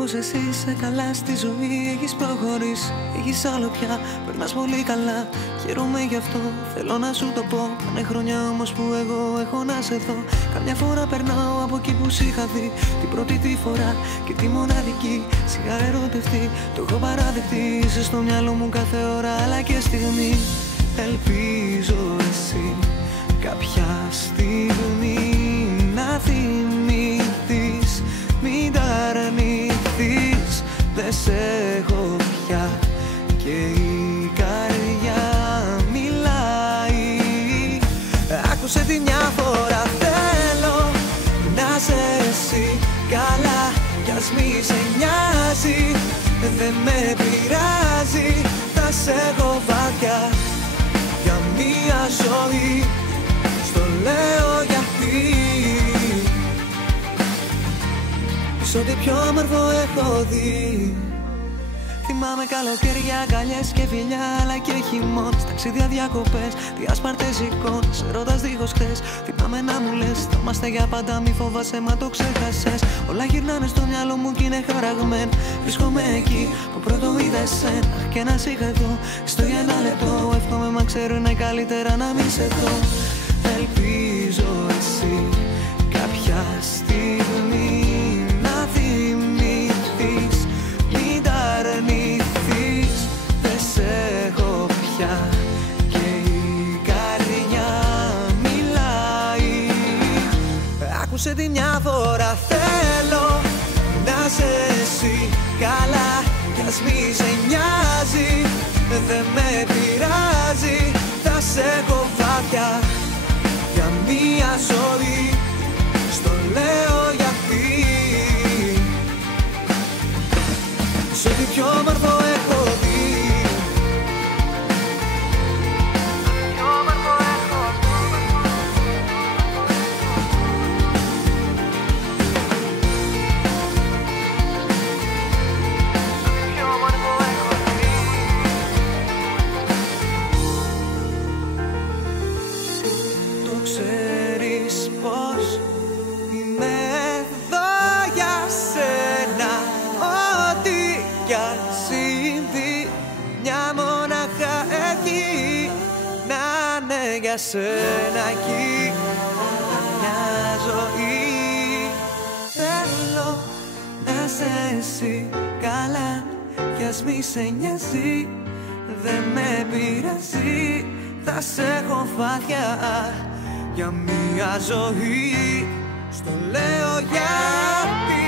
πως εσύ είσαι καλά στη ζωή. Έχεις προχωρήσει, έχεις άλλο πια, περνάς πολύ καλά. Χαίρομαι γι' αυτό, θέλω να σου το πω. Πάνε χρόνια όμως που εγώ έχω να σε δω. Καμιά φορά περνάω από εκεί που σ' είχα δει την πρώτη τη φορά και τη μοναδική. Σιγά ερωτευτεί, το έχω παραδεχτεί. Είσαι στο μυαλό μου κάθε ώρα αλλά και στιγμή. Ελπίζω εσύ κάποια στιγμή να θυμηθείς, μην τα αρνηθείς. Δεν σε έχω πια και η καρδιά μιλάει. Άκουσε τη μια φορά, θέλω να σε εσύ καλά. Κι ας μη σε νοιάζει, δεν με πειράζει. Θα σε έχω βάθια για μια ζωή. Στο λέω γιατί σ' ό,τι πιο όμορφο έχω δει. Θυμάμαι καλοκαίρια, αγκαλιές και φιλιά, αλλά και χειμώνες, ταξίδια, διακοπές, διάσπαρτες εικόνες, έρωτας δίχως χθες. Θυμάμαι να μου λες, θα είμαστε για πάντα, μη φοβάσαι, μα το ξέχασες. Όλα γυρνάνε στο μυαλό μου κι είναι χαραγμένα. Βρίσκομαι εκεί που πρώτο είδα εσένα. Αχ, και να σ' είχα εδώ, στο για ένα λεπτό. Εύχομαι, μα ξέρω είναι καλύτερα να μην σε δω. Ελπίζω εσύ κάποια στιγμή να θυμηθείς, μην τα αρνηθείς. Δεν σε έχω πια και η καρδιά μιλάει. Άκουσε τη μια φορά, θέλω να σε εσύ καλά. Κι ας μη σε νοιάζει, δεν με πειράζει. Θα σε έχω βάθια για μια ζωή. Στο λέω γιατί σ' ό,τι πιο όμορφο έχω δει. Ξέρεις πως είμαι εδώ για σένα. Ό,τι κι αν συμβεί, μια μονάχα έχει να είναι για σένα εκεί. Μια ζωή θέλω να σε εσύ καλά. Κι ας μη σε νοιάζει, δεν με πειράζει. Θα σε έχω βάθια για μια ζωή. Στο λέω γιατί